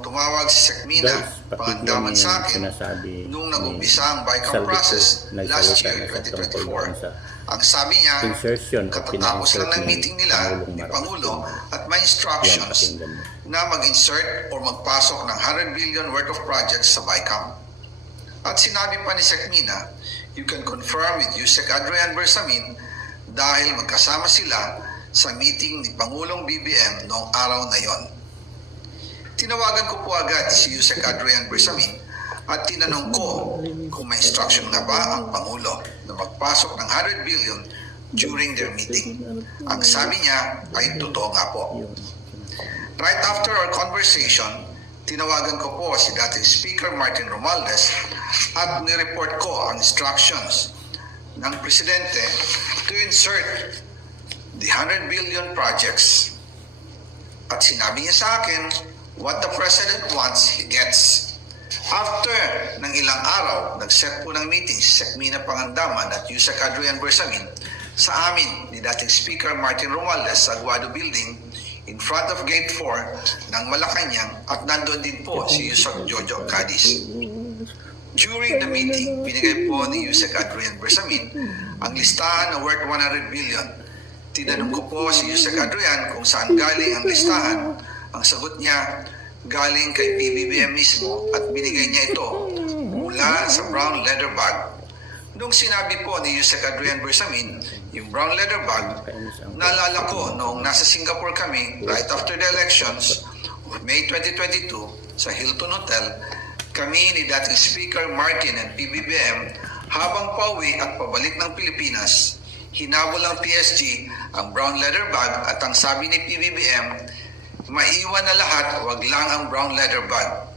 tumawag si Sekmina, pangandaman sa akin nung nag-umpisa ang BICAM process last year, 2024. Ang sabi niya, katatapos lang ng meeting nila ni Pangulo at may instructions na mag-insert or magpasok ng 100 billion worth of projects sa BICAM. At sinabi pa ni Sekmina, you can confirm with Yusek Adrian Bersamin dahil magkasama sila sa meeting ni Pangulong BBM noong araw na yon. Tinawagan ko po agad si Yusek Adrian Bersamin at tinanong ko kung may instruction na ba ang Pangulo na magpasok ng 100 billion during their meeting. Ang sabi niya ay totoo nga po. Right after our conversation, tinawagan ko po si dating Speaker Martin Romualdez at nireport ko ang instructions ng Presidente to insert the 100 billion projects. At sinabi niya sa akin, what the President wants, he gets. After ng ilang araw, nag-set po ng meeting si Sekmina Pangandaman at Yusek Adrian Bersamin sa amin ni dating Speaker Martin Romualdez sa Aguado Building in front of Gate 4 ng Malacanang at nandun din po si Yusek Jojo Cadiz. During the meeting, binigay po ni Yusek Adrian Bersamin ang listahan na worth 100 billion. Tinanong ko po si Yusek Adrian kung saan galing ang listahan. Ang sagot niya, galing kay PBBM mismo at binigay niya ito mula sa brown leather bag. Nung sinabi po ni Yusek Adrian Bersamin, yung brown leather bag, naalala ko noong nasa Singapore kami right after the elections of May 2022 sa Hilton Hotel, kami ni dating Speaker Martin and PBBM habang pauwi at pabalik ng Pilipinas, hinabol ng PSG ang brown leather bag at ang sabi ni PBBM, maiwan na lahat, wag lang ang brown leather bag.